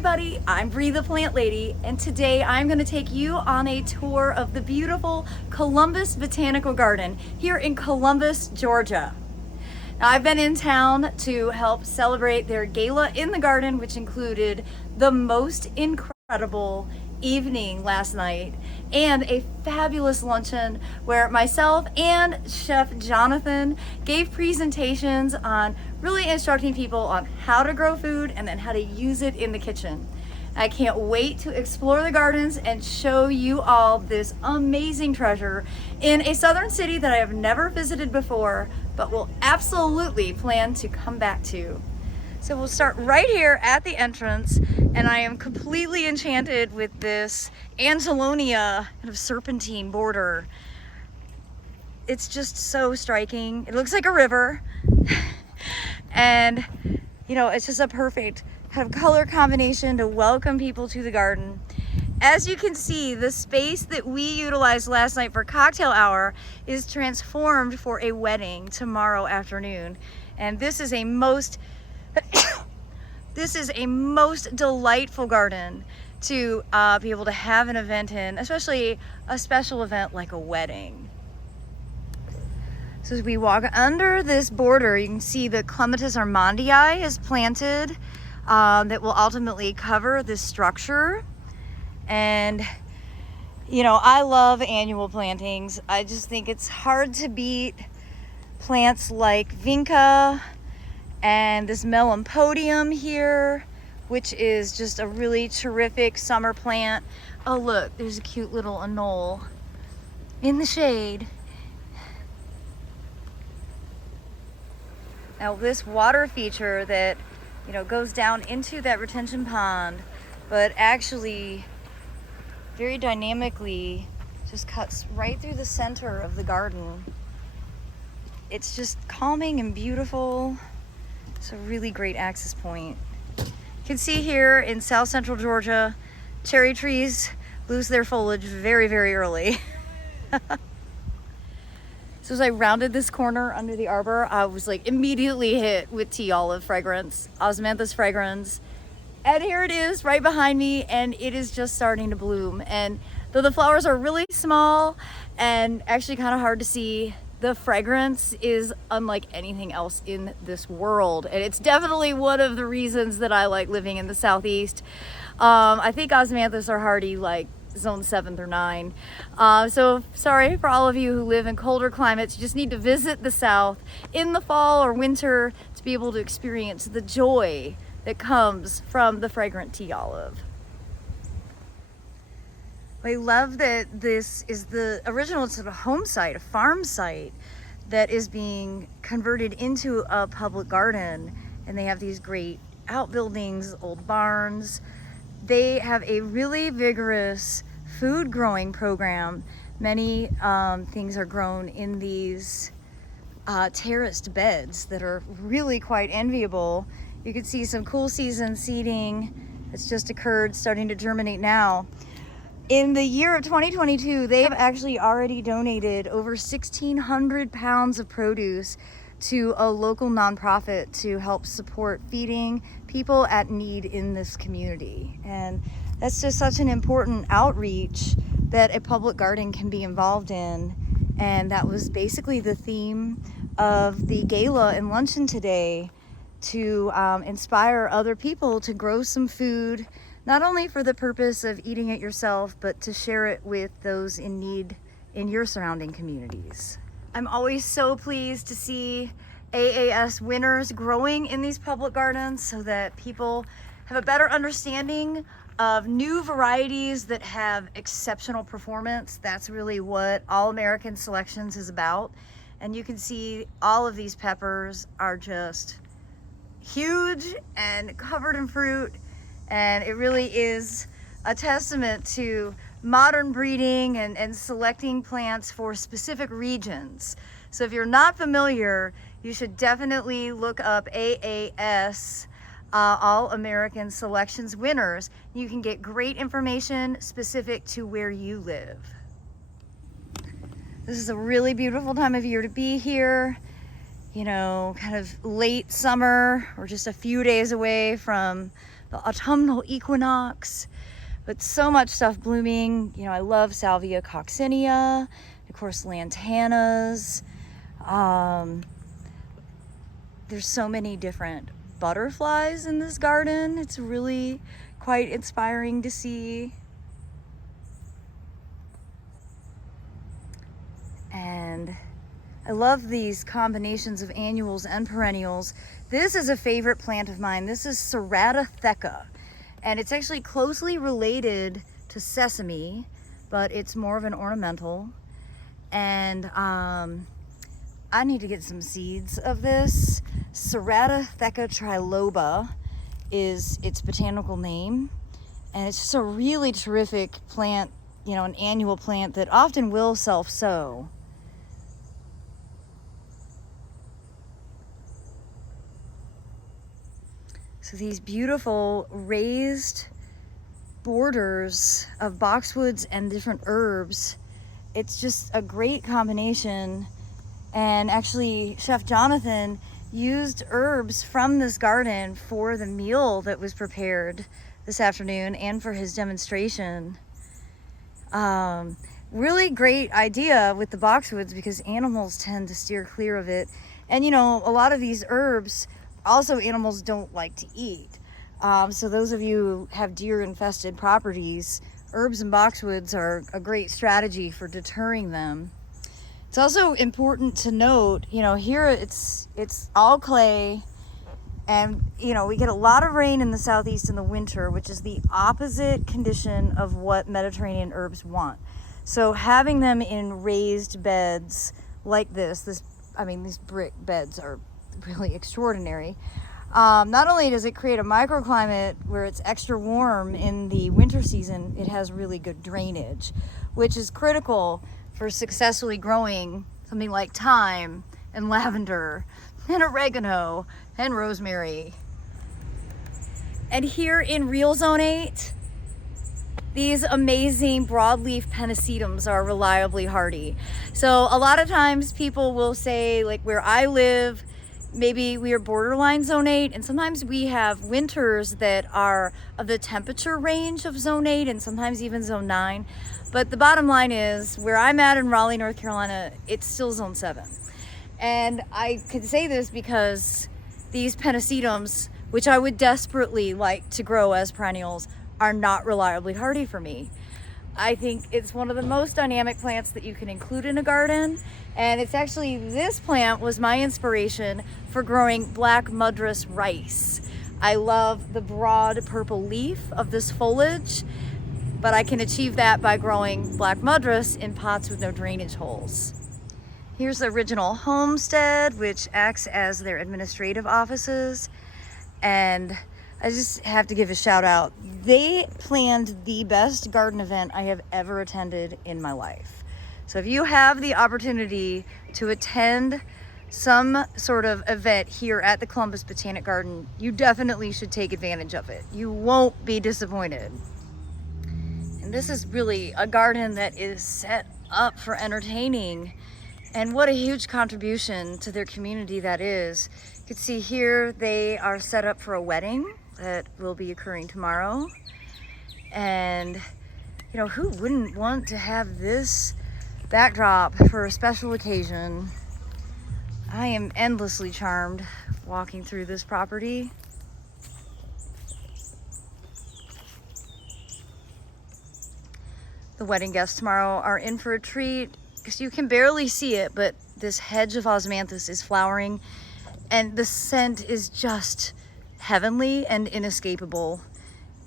everybody, I'm Bree the Plant Lady, and today I'm going to take you on a tour of the beautiful Columbus Botanical Garden here in Columbus, Georgia. Now, I've been in town to help celebrate their gala in the garden, which included the most incredible evening last night and a fabulous luncheon where myself and Chef Jonathan gave presentations on really instructing people on how to grow food and then how to use it in the kitchen. I can't wait to explore the gardens and show you all this amazing treasure in a southern city that I have never visited before, but will absolutely plan to come back to. So we'll start right here at the entrance, and I am completely enchanted with this Angelonia kind of serpentine border. It's just so striking. It looks like a river. And you know, it's just a perfect kind of color combination to welcome people to the garden. As you can see, the space that we utilized last night for cocktail hour is transformed for a wedding tomorrow afternoon. And this is a most delightful garden to be able to have an event in, especially a special event like a wedding. So as we walk under this border, you can see the Clematis armandii is planted that will ultimately cover this structure. And you know, I love annual plantings. I just think it's hard to beat plants like vinca and this melampodium here, which is just a really terrific summer plant. Oh look, there's a cute little anole in the shade. Now this water feature that, you know, goes down into that retention pond, but actually very dynamically just cuts right through the center of the garden. It's just calming and beautiful. It's a really great access point. You can see here in South Central Georgia, cherry trees lose their foliage very, very early. So as I rounded this corner under the arbor, I was like immediately hit with tea olive fragrance, osmanthus fragrans. And here it is right behind me, and it is just starting to bloom. And though the flowers are really small and actually kind of hard to see, the fragrance is unlike anything else in this world. And it's definitely one of the reasons that I like living in the Southeast. I think osmanthus are hardy like zone 7 or 9. So sorry for all of you who live in colder climates. You just need to visit the South in the fall or winter to be able to experience the joy that comes from the fragrant tea olive. I love that this is the original sort of home site, a farm site that is being converted into a public garden. And they have these great outbuildings, old barns. They have a really vigorous food growing program. Many things are grown in these terraced beds that are really quite enviable. You can see some cool season seeding that's just occurred, starting to germinate now. In the year of 2022, they have actually already donated over 1,600 pounds of produce to a local nonprofit to help support feeding people at need in this community. And that's just such an important outreach that a public garden can be involved in. And that was basically the theme of the gala and luncheon today, to inspire other people to grow some food, not only for the purpose of eating it yourself, but to share it with those in need in your surrounding communities. I'm always so pleased to see AAS winners growing in these public gardens so that people have a better understanding of new varieties that have exceptional performance. That's really what All American Selections is about. And you can see all of these peppers are just huge and covered in fruit. And it really is a testament to modern breeding and selecting plants for specific regions. So if you're not familiar, you should definitely look up AAS, All American Selections winners. You can get great information specific to where you live. This is a really beautiful time of year to be here. You know, kind of late summer. We're just a few days away from the autumnal equinox, but so much stuff blooming. You know, I love Salvia coccinea, of course, lantanas. There's so many different butterflies in this garden. It's really quite inspiring to see. And I love these combinations of annuals and perennials. This is a favorite plant of mine. This is Serrata theca, and it's actually closely related to sesame, but it's more of an ornamental. And I need to get some seeds of this. Serrata theca triloba is its botanical name, and it's just a really terrific plant, you know, an annual plant that often will self-sow. So these beautiful raised borders of boxwoods and different herbs, it's just a great combination. And actually, Chef Jonathan used herbs from this garden for the meal that was prepared this afternoon and for his demonstration. Really great idea with the boxwoods because animals tend to steer clear of it. And you know, a lot of these herbs also animals don't like to eat. So those of you who have deer infested properties, herbs and boxwoods are a great strategy for deterring them. It's also important to note, you know, here it's all clay, and you know, we get a lot of rain in the southeast in the winter, which is the opposite condition of what Mediterranean herbs want. So having them in raised beds like this, I mean, these brick beds are really extraordinary. Not only does it create a microclimate where it's extra warm in the winter season, it has really good drainage, which is critical for successfully growing something like thyme and lavender and oregano and rosemary. And here in Real Zone 8, these amazing broadleaf pennisetums are reliably hardy. So a lot of times people will say, like where I live, maybe we are borderline Zone 8, and sometimes we have winters that are of the temperature range of Zone 8 and sometimes even Zone 9. But the bottom line is, where I'm at in Raleigh, North Carolina, it's still Zone 7. And I could say this because these pennisetums, which I would desperately like to grow as perennials, are not reliably hardy for me. I think it's one of the most dynamic plants that you can include in a garden. And it's actually, this plant was my inspiration for growing black madras rice. I love the broad purple leaf of this foliage, but I can achieve that by growing black madras in pots with no drainage holes. Here's the original homestead, which acts as their administrative offices. And I just have to give a shout out. They planned the best garden event I have ever attended in my life. So if you have the opportunity to attend some sort of event here at the Columbus Botanic Garden, you definitely should take advantage of it. You won't be disappointed. And this is really a garden that is set up for entertaining, and what a huge contribution to their community that is. You can see here they are set up for a wedding that will be occurring tomorrow. And you know, who wouldn't want to have this backdrop for a special occasion? I am endlessly charmed walking through this property. The wedding guests tomorrow are in for a treat because you can barely see it, but this hedge of osmanthus is flowering and the scent is just heavenly and inescapable.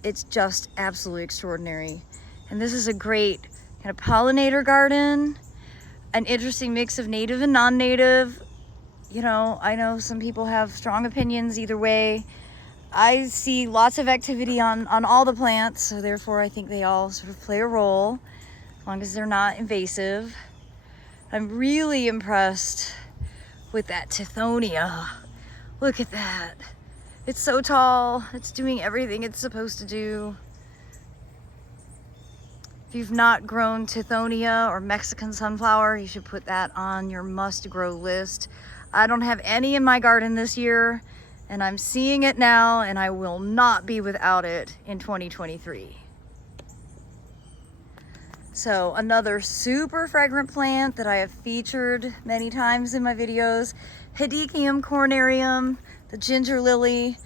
It's just absolutely extraordinary. And this is a great kind of pollinator garden, an interesting mix of native and non-native. You know, I know some people have strong opinions either way. I see lots of activity on all the plants, so therefore I think they all sort of play a role, as long as they're not invasive. I'm really impressed with that Tithonia. Look at that. It's so tall. It's doing everything it's supposed to do. If you've not grown Tithonia or Mexican sunflower, you should put that on your must-grow list. I don't have any in my garden this year, and I'm seeing it now, and I will not be without it in 2023. So another super fragrant plant that I have featured many times in my videos, Hedychium cornarium, the ginger lily.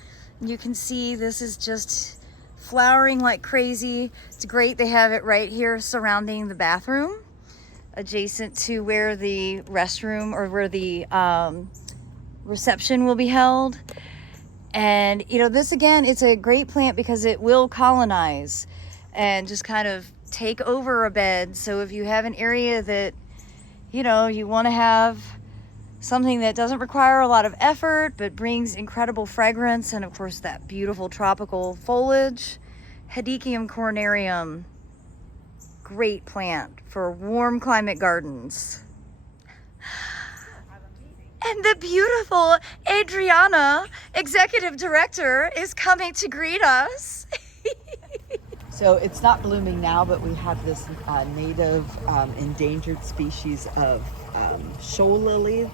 You can see this is just flowering like crazy. It's great they have it right here surrounding the bathroom, adjacent to where the restroom or where the reception will be held. And you know, this again, it's a great plant because it will colonize and just kind of take over a bed. So if you have an area that, you know, you want to have something that doesn't require a lot of effort but brings incredible fragrance and of course that beautiful tropical foliage, Hedychium cornarium, great plant for warm climate gardens. And the beautiful Adriana, Executive Director, is coming to greet us. So it's not blooming now, but we have this native endangered species of shoal lily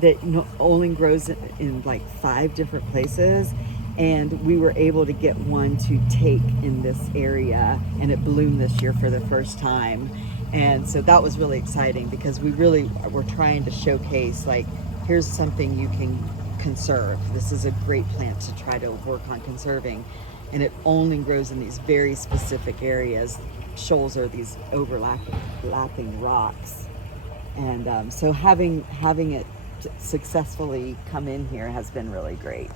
that only grows in like 5 different places. And we were able to get one to take in this area, and it bloomed this year for the first time. And so that was really exciting because we really were trying to showcase, like, here's something you can conserve. This is a great plant to try to work on conserving. And it only grows in these very specific areas. Shoals are these overlapping rocks. And so having it successfully come in here has been really great.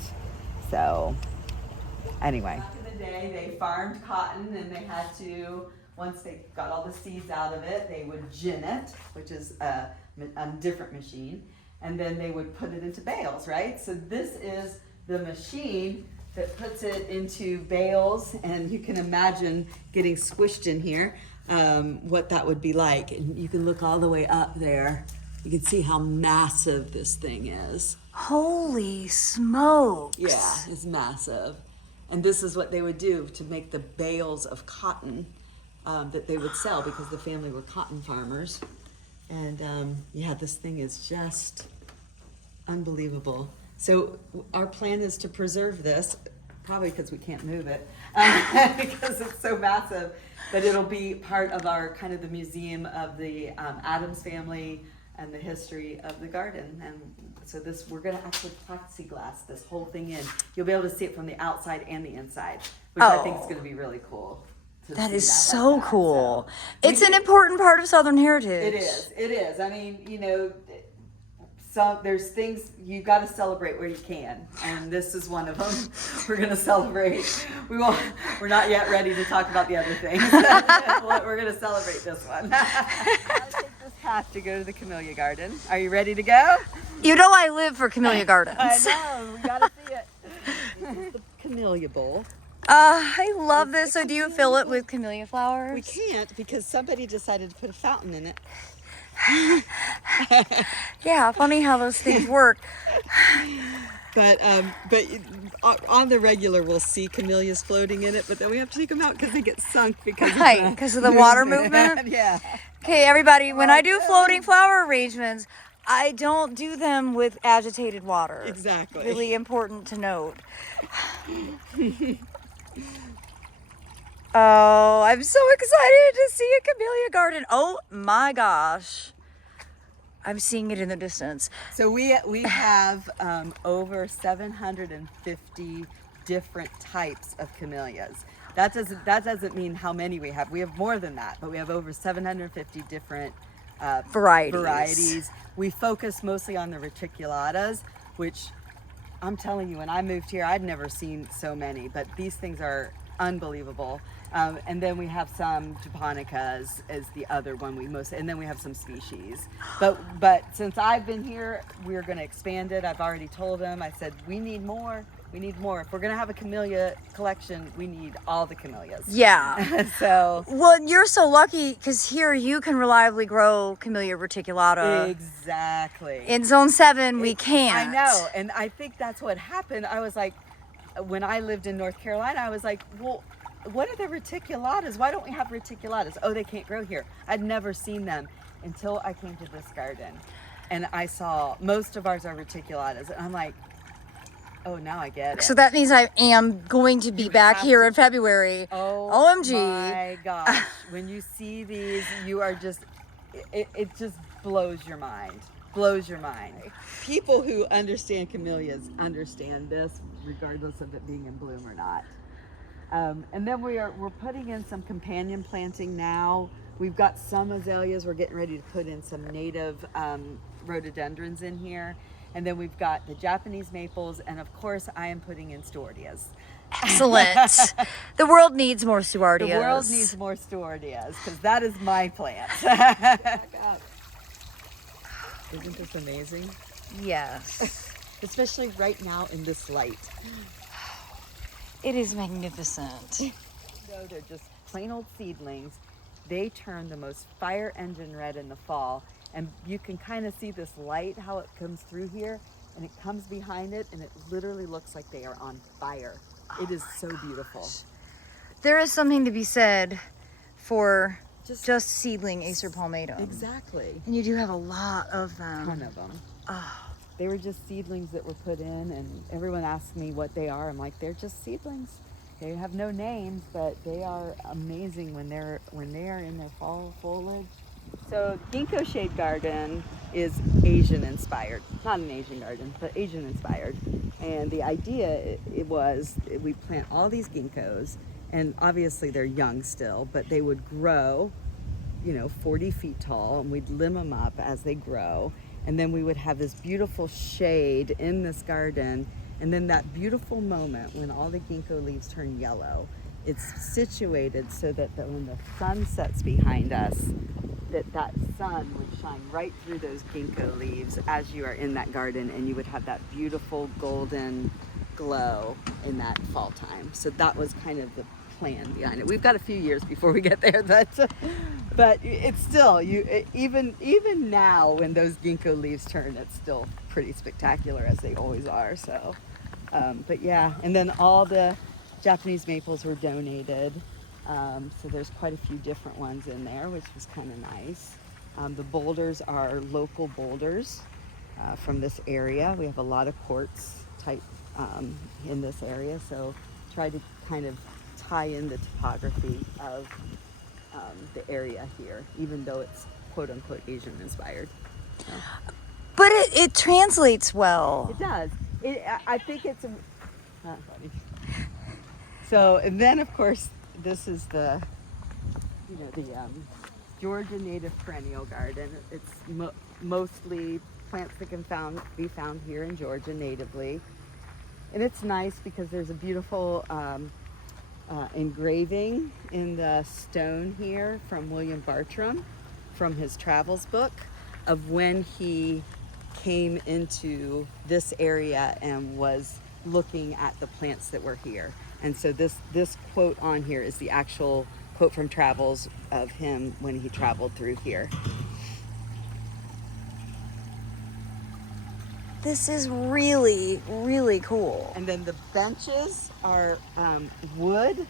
So anyway. Back in the day, they farmed cotton, and they had to, once they got all the seeds out of it, they would gin it, which is a different machine. And then they would put it into bales, right? So this is the machine that puts it into bales, and you can imagine getting squished in here, what that would be like. And you can look all the way up there. You can see how massive this thing is. Holy smokes. Yeah, it's massive. And this is what they would do to make the bales of cotton that they would sell, because the family were cotton farmers. And yeah, this thing is just unbelievable. So our plan is to preserve this, probably because we can't move it, because it's so massive, but it'll be part of our kind of the museum of the Adams family and the history of the garden. And so this, we're gonna actually plexiglass this whole thing in. You'll be able to see it from the outside and the inside, which I think is gonna be really cool. That is so cool. It's an important part of Southern heritage. It is. I mean, you know, so there's things you got to celebrate where you can, and this is one of them. We're going to celebrate. We're not yet ready to talk about the other things. We're going to celebrate this one. I'll take this path to go to the Camellia Garden. Are you ready to go? You know I live for Camellia Gardens. I know. We got to see it. This is the Camellia bowl. I love this. So do you fill it with camellia flowers? We can't, because somebody decided to put a fountain in it. Yeah, funny how those things work. But on the regular, we'll see camellias floating in it, but then we have to take them out because they get sunk because of the water movement. Yeah. Okay, everybody, when I do floating flower arrangements, I don't do them with agitated water. Exactly. Really important to note. Oh, I'm so excited to see a camellia garden. Oh my gosh. I'm seeing it in the distance. So we have over 750 different types of camellias. That doesn't mean how many we have. We have more than that, but we have over 750 different varieties. We focus mostly on the reticulatas, which I'm telling you, when I moved here, I'd never seen so many, but these things are unbelievable. And then we have some Botanicas as the other one and then we have some species. But since I've been here, we're going to expand it. I've already told them, I said, we need more. If we're going to have a camellia collection, we need all the camellias. Yeah. Well, you're so lucky because here you can reliably grow Camellia reticulata. Exactly. In Zone 7, we can't. I know. And I think that's what happened. I was like, when I lived in North Carolina, I was like, well, what are the reticulatas? Why don't we have reticulatas? Oh, they can't grow here. I'd never seen them until I came to this garden. And I saw most of ours are reticulatas. And I'm like, Oh, now I get it. So that means I am going to be You back have here to- in February. Oh OMG. my gosh. When you see these, you are just, it just blows your mind. Blows your mind. People who understand camellias understand this, regardless of it being in bloom or not. And then we're putting in some companion planting now. We've got some azaleas. We're getting ready to put in some native rhododendrons in here. And then we've got the Japanese maples, and of course I am putting in stewardias. Excellent. The world needs more The stewardias. world needs more stewardias, because that is my plant. Isn't this amazing? Yes. Especially right now in this light. It is magnificent. No, they're just plain old seedlings. They turn the most fire engine red in the fall, and you can kind of see this light, how it comes through here, and it comes behind it, and it literally looks like they are on fire. It is so beautiful. There is something to be said for Just just seedling Acer palmatum. exactly. And you do have a lot of them. Ton of them. Oh, They were just seedlings that were put in, and everyone asks me what they are. I'm like, they're just seedlings. They have no names, but they are amazing when they are in their fall foliage. So ginkgo shade garden is Asian inspired. Not an Asian garden, but Asian inspired. And the idea it was we plant all these ginkgos, and obviously they're young still, but they would grow, 40 feet tall, and we'd limb them up as they grow. And then we would have this beautiful shade in this garden. And then that beautiful moment when all the ginkgo leaves turn yellow, it's situated so that when the sun sets behind us, that sun would shine right through those ginkgo leaves as you are in that garden, and you would have that beautiful golden glow in that fall time. So that was kind of the plan behind it. We've got a few years before we get there, but it's still, even now when those ginkgo leaves turn, it's still pretty spectacular, as they always are. So but yeah, and then all the Japanese maples were donated, so there's quite a few different ones in there, which was kind of nice. The boulders are local boulders from this area. We have a lot of quartz type in this area, so try to kind of tie in the topography of the area here, even though it's quote unquote Asian inspired. So. but it translates well. It does. I think it's funny. So, and then of course, this is the Georgia native perennial garden. It's mostly plants that can be found here in Georgia natively. And it's nice because there's a beautiful engraving in the stone here from William Bartram from his travels book of when he came into this area and was looking at the plants that were here. And so this quote on here is the actual quote from travels of him when he traveled through here. This is really, really cool. And then the benches are wood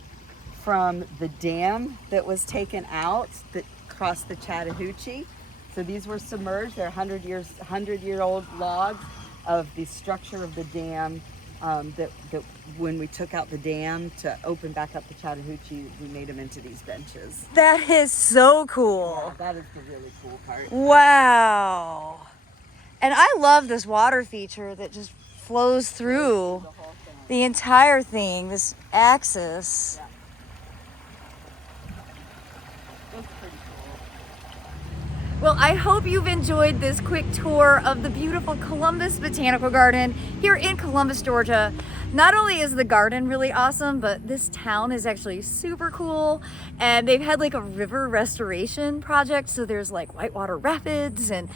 from the dam that was taken out that crossed the Chattahoochee. So these were submerged. They're 100-year-old logs of the structure of the dam that when we took out the dam to open back up the Chattahoochee, we made them into these benches. That is so cool. Yeah, that is the really cool part. Wow. And I love this water feature that just flows through The whole thing. the entire thing, this axis. Yeah. It's pretty cool. Well, I hope you've enjoyed this quick tour of the beautiful Columbus Botanical Garden here in Columbus, Georgia. Not only is the garden really awesome, but this town is actually super cool. And they've had like a river restoration project. So there's like whitewater rapids, and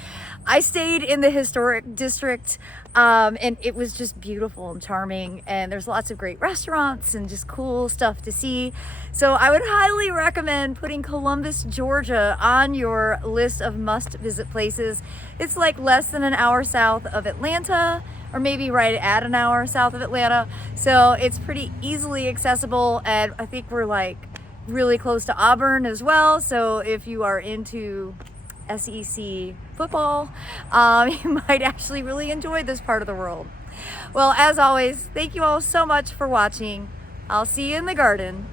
I stayed in the historic district and it was just beautiful and charming. And there's lots of great restaurants and just cool stuff to see. So I would highly recommend putting Columbus, Georgia on your list of must-visit places. It's like less than an hour south of Atlanta, or maybe right at an hour south of Atlanta. So it's pretty easily accessible, and I think we're like really close to Auburn as well. So if you are into SEC football, you might actually really enjoy this part of the world. Well, as always, thank you all so much for watching. I'll see you in the garden.